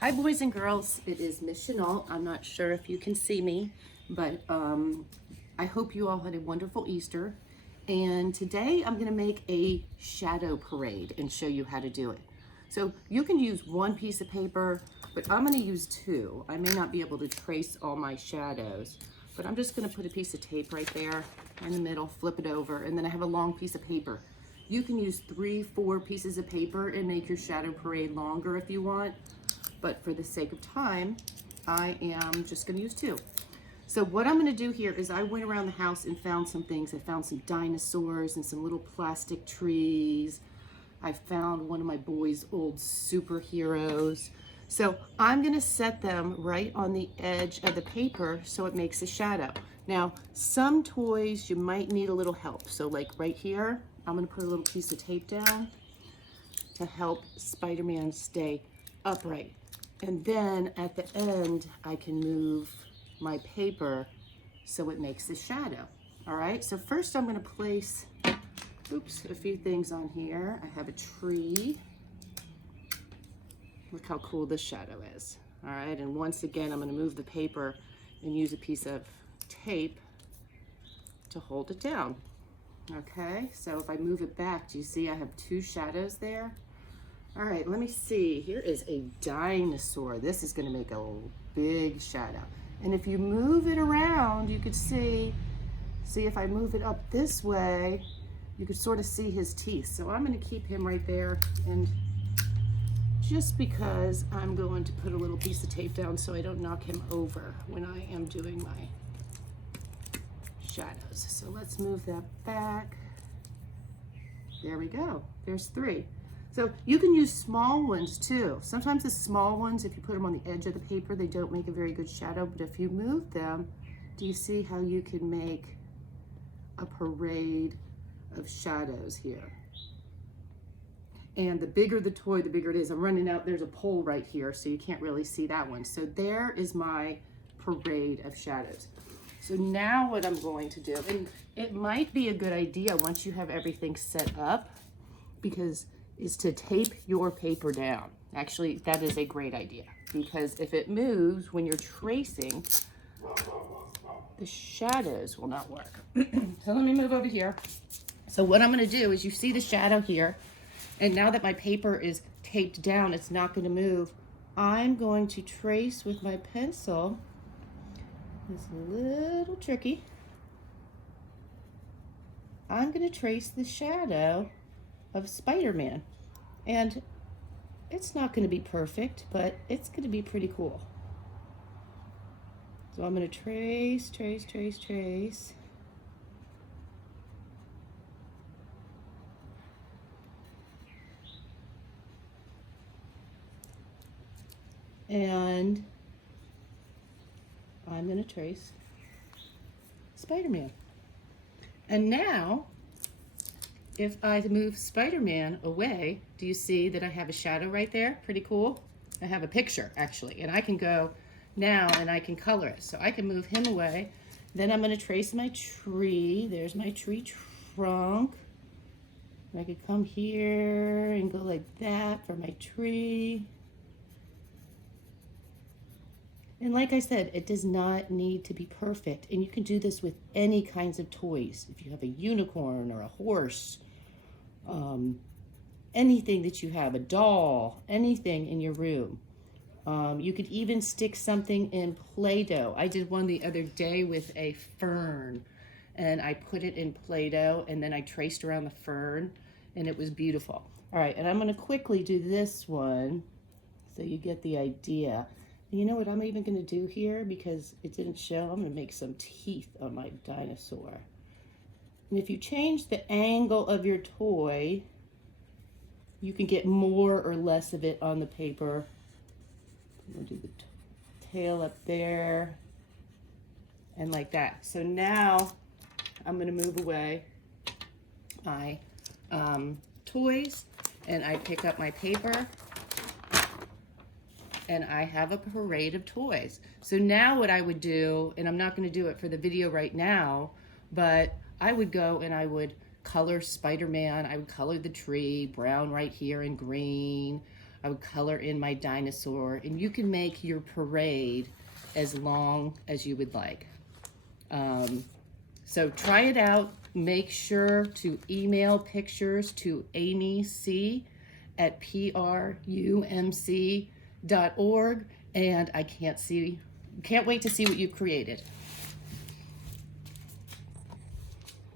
Hi boys and girls, it is Miss Chenault. I'm not sure if you can see me, but I hope you all had a wonderful Easter. And today I'm gonna make a shadow parade and show you how to do it. So you can use one piece of paper, but I'm gonna use two. I may not be able to trace all my shadows, but I'm just gonna put a piece of tape right there in the middle, flip it over, and then I have a long piece of paper. You can use 3, 4 pieces of paper and make your shadow parade longer if you want. But for the sake of time, I am just gonna use two. So what I'm gonna do here is I went around the house and found some things. I found some dinosaurs and some little plastic trees. I found one of my boys' old superheroes. So I'm gonna set them right on the edge of the paper so it makes a shadow. Now, some toys you might need a little help. So like right here, I'm gonna put a little piece of tape down to help Spider-Man stay upright. And then at the end, I can move my paper so it makes a shadow. All right, so first I'm gonna place, a few things on here. I have a tree. Look how cool this shadow is. All right, and once again, I'm gonna move the paper and use a piece of tape to hold it down. Okay, so if I move it back, do you see I have two shadows there? All right, let me see. Here is a dinosaur. This is gonna make a big shadow. And if you move it around, you could see if I move it up this way, you could sort of see his teeth. So I'm gonna keep him right there. And just because I'm going to put a little piece of tape down so I don't knock him over when I am doing my shadows. So let's move that back. There we go, there's three. So you can use small ones too. Sometimes the small ones, if you put them on the edge of the paper, they don't make a very good shadow, but if you move them, do you see how you can make a parade of shadows here? And the bigger the toy, the bigger it is. I'm running out, there's a pole right here, so you can't really see that one. So there is my parade of shadows. So now what I'm going to do, and it might be a good idea once you have everything set up, is to tape your paper down. Actually, that is a great idea because if it moves when you're tracing, the shadows will not work. So let me move over here. So what I'm gonna do is you see the shadow here, and now that my paper is taped down, it's not gonna move. I'm going to trace with my pencil. It's a little tricky. I'm gonna trace the shadow of Spider-Man. And it's not gonna be perfect, but it's gonna be pretty cool. So I'm gonna trace, trace, trace, trace. And I'm gonna trace Spider-Man. And now, if I move Spider-Man away, do you see that I have a shadow right there? Pretty cool. I have a picture actually, and I can go now and I can color it. So I can move him away. Then I'm gonna trace my tree. There's my tree trunk. And I could come here and go like that for my tree. And like I said, it does not need to be perfect. And you can do this with any kinds of toys. If you have a unicorn or a horse, anything that you have, a doll, anything in your room. You could even stick something in Play-Doh. I did one the other day with a fern, and I put it in Play-Doh, and then I traced around the fern, and it was beautiful. All right, and I'm gonna quickly do this one so you get the idea. And you know what I'm even gonna do here, because it didn't show, I'm gonna make some teeth on my dinosaur. And if you change the angle of your toy, you can get more or less of it on the paper. I'm gonna do the tail up there and like that. So now I'm gonna move away my toys and I pick up my paper and I have a parade of toys. So now what I would do, and I'm not gonna do it for the video right now, but I would go and I would color Spider-Man. I would color the tree brown right here and green. I would color in my dinosaur, and you can make your parade as long as you would like. So try it out. Make sure to email pictures to Amy C at prumc.org, and I can't wait to see what you've created.